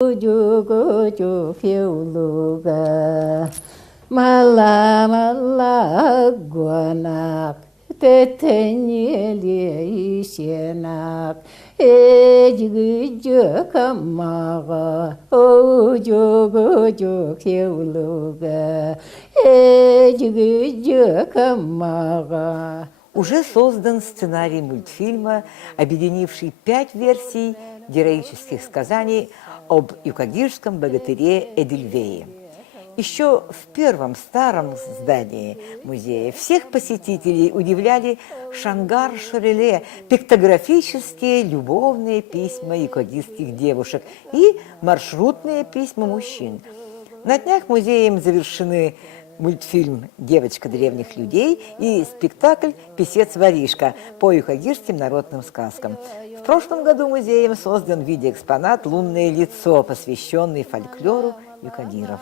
Уjuk фиулуга, мала гуанак, тетеньеле исенак, эджигджу камага, уjuk фиулуга, эджигджу камага. Уже создан сценарий мультфильма, объединивший 5 версий героических сказаний об юкагирском богатыре Эдельвее. Еще в первом старом здании музея всех посетителей удивляли шангар-шореле, пиктографические любовные письма юкагирских девушек и маршрутные письма мужчин. На днях музеем завершены мультфильм «Девочка древних людей» и спектакль «Писец-воришка» по юкагирским народным сказкам. В прошлом году музеем создан в виде экспонат «Лунное лицо», посвященный фольклору юкагиров.